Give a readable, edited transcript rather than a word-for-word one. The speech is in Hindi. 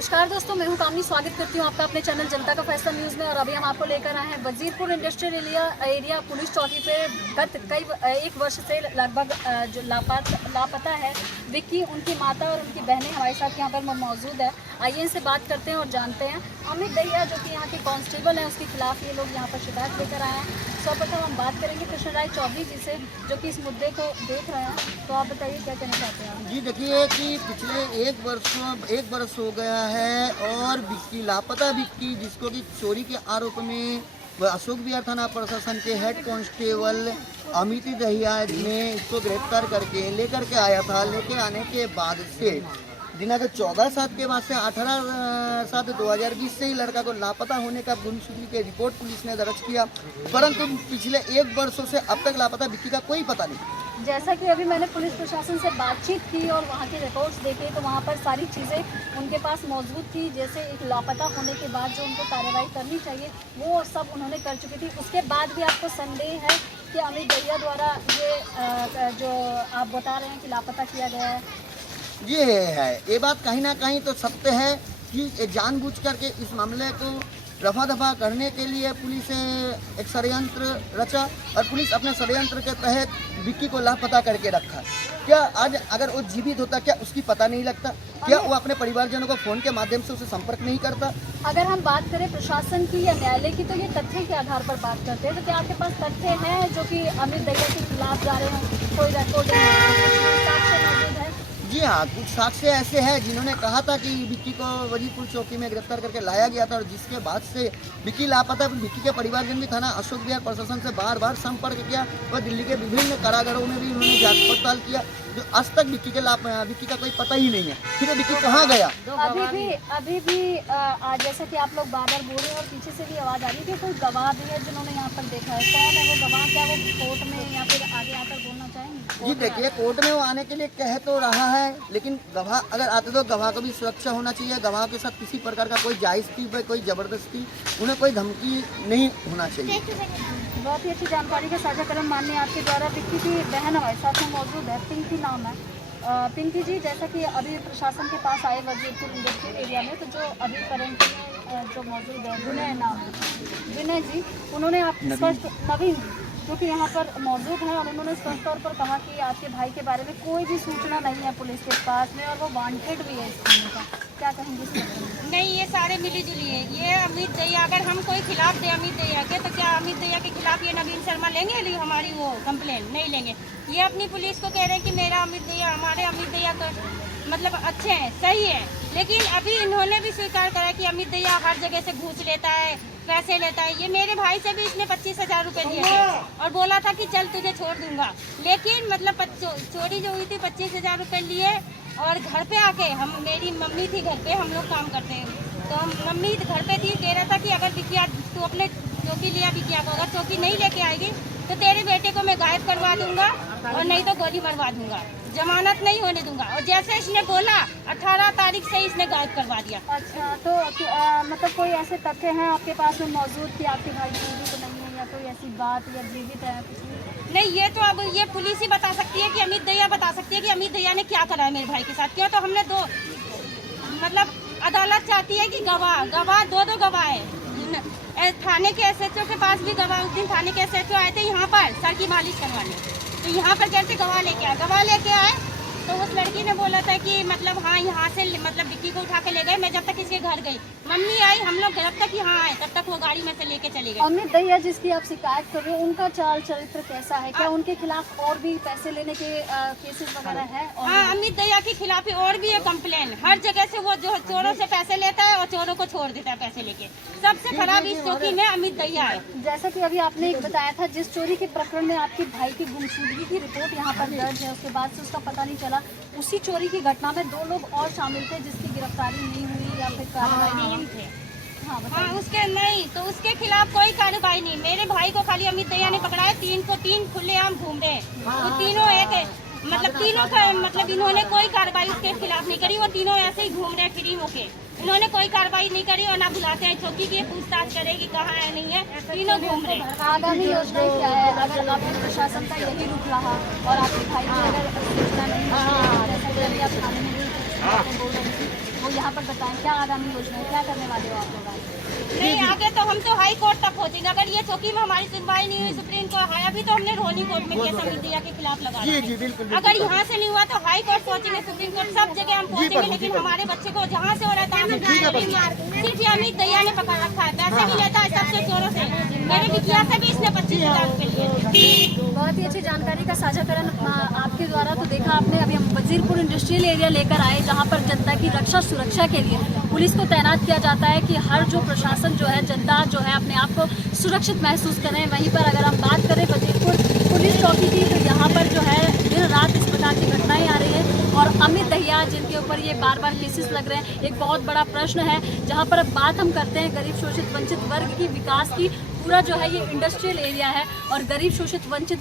नमस्कार दोस्तों, मैं हूं कामनी। स्वागत करती हूं आपका अपने चैनल जनता का फैसला न्यूज़ में। और अभी हम आपको लेकर आए हैं वजीरपुर इंडस्ट्रियल एरिया पुलिस चौकी पे गत एक वर्ष से लगभग जो लापता है विक्की, उनकी माता और उनकी बहनें हमारे साथ यहाँ पर मौजूद है। आइए इनसे बात करते हैं और जानते हैं। अमित दहिया जो कि यहाँ के कांस्टेबल हैं, उसके खिलाफ ये लोग यहाँ पर शिकायत लेकर आए हैं। सर्वप्रथम हम बात करेंगे कृष्ण राय चौधरी जी से, जो कि इस मुद्दे को देख रहे हैं। तो आप बताइए क्या कहना चाहते हैं। जी देखिए कि पिछले एक वर्ष हो गया है और विक्की लापता विक्की, जिसको कि चोरी के आरोप में अशोक विहार थाना प्रशासन के हेड कांस्टेबल अमित दहिया ने इसको गिरफ्तार करके लेकर के आया था। लेके आने के बाद से दिनांक 14/7 के बाद से 18/7/2020 से ही लड़का को लापता होने का गुमशुदगी की रिपोर्ट पुलिस ने दर्ज किया, परंतु पिछले एक वर्षों से अब तक लापता विक्की का कोई पता नहीं। जैसा कि अभी मैंने पुलिस प्रशासन से बातचीत की और वहाँ के रिकॉर्ड्स देखे, तो वहाँ पर सारी चीज़ें उनके पास मौजूद थी। जैसे एक लापता होने के बाद जो उनको कार्रवाई करनी चाहिए वो सब उन्होंने कर चुकी थी। उसके बाद भी आपको संदेह है कि अमित दहिया द्वारा ये जो आप बता रहे हैं कि लापता किया गया है? ये है, ये बात कहीं ना कहीं तो सत्य है कि जानबूझ करके इस मामले को रफा दफा करने के लिए पुलिस ने एक षड्यंत्र रचा और पुलिस अपने षड्यंत्र के तहत विक्की को लापता करके रखा। क्या आज अगर वो जीवित होता, क्या उसकी पता नहीं लगता? क्या वो अपने परिवारजनों को फोन के माध्यम से उसे संपर्क नहीं करता? अगर हम बात करें प्रशासन की या न्यायालय की, तो ये तथ्य के आधार पर बात करते हैं। तो क्या आपके पास तथ्य हैं जो कि अमित दहिया के खिलाफ जा रहे हैं? कोई रिकॉर्डिंग साक्ष्य मौजूद है? जी हाँ, कुछ साक्ष्य ऐसे हैं जिन्होंने कहा था कि विक्की को वजीरपुर चौकी में गिरफ्तार करके लाया गया था और जिसके बाद से विक्की लापता। विक्की के परिवारजन भी थाना अशोक विहार प्रशासन से बार बार संपर्क किया और दिल्ली के विभिन्न कारागारों में भी उन्होंने जांच पड़ताल किया, जो आज तक विक्की का कोई पता ही नहीं है। फिर विक्की कहाँ गया? अभी भी जैसा कि आप लोग बार बार बोल रहे हैं और पीछे से भी आवाज़ आ रही है कि कोई गवाह भी है जिन्होंने यहाँ पर देखा है। कौन है वो गवाह? क्या वो कोर्ट में या फिर आगे आकर बोलना चाहेंगे? जी देखिए, कोर्ट में वो आने के लिए कह तो रहा है, लेकिन गवाह अगर आते तो गवाह को भी सुरक्षा होना चाहिए। गवाह के साथ किसी प्रकार का कोई जायज़ती, कोई ज़बरदस्ती, उन्हें कोई धमकी नहीं होना चाहिए। बहुत ही अच्छी जानकारी का साझाकरण माननीय आपके द्वारा। विक्की की बहन हमारे साथ में मौजूद है, पिंकी नाम है। पिंकी जी, जैसा कि अभी प्रशासन के पास आए वजीरपुर इंडस्ट्रियल एरिया में, तो जो अभी करंट में जो मौजूद है विनय नाम है, विनय जी, उन्होंने आप नवीन जो कि यहाँ पर मौजूद है, और उन्होंने स्पष्ट तौर पर कहा कि आपके भाई के बारे में कोई भी सूचना नहीं है पुलिस के पास में और वो वांटेड भी है इस काम का। क्या कहेंगे इस पर? नहीं, ये सारे मिली जुली है। ये अमित दहिया, अगर हम कोई खिलाफ दे अमित दहिया के, तो क्या अमित दहिया के खिलाफ ये नवीन शर्मा लेंगे हमारी वो कंप्लेन? नहीं लेंगे। ये अपनी पुलिस को कह रहे हैं कि मेरा अमित दहिया, हमारे अमित दहिया तो मतलब अच्छे हैं, सही है। लेकिन अभी इन्होंने भी स्वीकार करा कि अमित दहिया हर जगह से घूस लेता है, पैसे लेता है। ये मेरे भाई से भी इसने 25,000 रुपये दिए थे और बोला था कि चल तुझे छोड़ दूंगा। लेकिन मतलब चोरी जो हुई थी 25,000 रुपये लिए, और घर पे आके मेरी मम्मी थी घर पे, हम लोग काम करते हैं, तो हम मम्मी घर पे थी, कह रहा था कि अगर बिकिया तू अपने चौकी लिया, बिकिया को अगर चौकी नहीं लेके आएगी तो तेरे बेटे को मैं गायब करवा दूंगा और नहीं तो गोली मरवा दूंगा, जमानत नहीं होने दूंगा। और जैसे इसने बोला 18 तारीख से इसने गायब करवा दिया। अच्छा, तो मतलब कोई ऐसे तथ्य हैं आपके पास में मौजूद कि आपके भाई जीवित नहीं है या कोई ऐसी बात या जीवित है कुछ? नहीं, ये तो अब ये पुलिस ही बता सकती है कि अमित दहिया बता सकती है कि अमित दहिया ने क्या करा है मेरे भाई के साथ। क्यों? तो हमने दो मतलब अदालत चाहती है कि गवाह दो गवाह है। थाने के एसएचओ के पास भी गवाह, उस दिन थाने के एसएचओ आए थे यहाँ पर सर की मालिश करवाने, तो यहाँ पर कैसे गवाह लेके आए तो उस लड़की ने बोला था कि मतलब हाँ यहाँ से मतलब विक्की को उठा के ले गए। मैं जब तक इसके घर गई, मम्मी आई, हम लोग जब तक यहाँ आए तब तक वो गाड़ी में से लेके चले गए। अमित दहिया जिसकी आप शिकायत कर रहे हो, उनका चाल चरित्र कैसा है? क्या उनके खिलाफ और भी पैसे लेने के केसेस वगैरह हैं? हाँ, अमित दहिया के खिलाफ और भी है कंप्लेन। हर जगह से वो जो चोरों से पैसे लेता है और चोरों को छोड़ देता है पैसे लेके। सबसे खराब इस चौकी में अमित दहिया है। जैसा कि अभी आपने एक बताया था, जिस चोरी के प्रकरण में आपके भाई की गुमशुदगी की रिपोर्ट यहाँ पर दर्ज है, उसके बाद से उसका पता नहीं चला। उसी चोरी की घटना में 2 लोग और शामिल थे जिसकी गिरफ्तारी नहीं हुई या फिर कार्रवाई नहीं थे। हाँ, उसके नहीं, तो उसके खिलाफ कोई कार्रवाई नहीं। मेरे भाई को खाली अमित दहिया ने पकड़ा है, 3 खुलेआम घूम रहे हैं। वो तीनों एक मतलब तीनों का मतलब इन्होंने कोई कार्रवाई उसके खिलाफ नहीं करी। वो तीनों ऐसे ही घूम रहे फ्री होके, इन्होंने कोई कार्रवाई नहीं करी और ना बुलाते हैं चौकी की पूछताछ करेगी कहाँ है नहीं है, तीनों घूम रहे हैं। आगामी योजना क्या है अगर आपके प्रशासन का यही रुख रहा और आपके भाई की अगर सूचना नहीं मिली, जैसा कि अभी आप थाने में भी बोल रहे थे, वो यहाँ पर बताएं क्या आगामी योजना है, क्या करने वाले हो आप लोग आगे? नहीं आगे तो हम तो हाई कोर्ट तक पहुंचेंगे। अगर ये चौकी में हमारी सुनवाई नहीं हुई, सुप्रीम कोर्ट है, अभी तो हमने रोहिणी कोर्ट में केस अमित दैया के खिलाफ लगा जी है। जी बिल्कुल अगर यहाँ से नहीं हुआ तो हाई कोर्ट पहुंचेंगे, सुप्रीम कोर्ट, सब जगह हम पहुंचेंगे, लेकिन हमारे बच्चे को जहाँ से हो रहा है तहाँ से सिर्फ ये अमित दैया ने पकड़ रखा है, पैसे भी लेता है सबसे चोरों से। मेरे बिटिया से भी इसने 25,000 रुपये लिए। बहुत ही अच्छी जानकारी का साझाकरण आपके द्वारा तो देखा आपने। अभी हम वजीरपुर इंडस्ट्रियल एरिया लेकर आए जहां पर जनता की रक्षा सुरक्षा के लिए पुलिस को तैनात किया जाता है कि हर जो प्रशासन जो है, जनता जो है अपने आप को सुरक्षित महसूस करें। वहीं पर अगर हम बात करें वजीरपुर पुलिस चौकी की तो यहाँ पर जो है दिन रात इस प्रकार की घटनाएं आ रही है और अमित दहिया जिनके ऊपर ये बार बार केसेस लग रहे हैं, एक बहुत बड़ा प्रश्न है। जहाँ पर अब बात हम करते हैं गरीब शोषित वंचित वर्ग की विकास की, पूरा जो है ये इंडस्ट्रियल एरिया है और गरीब शोषित वंचित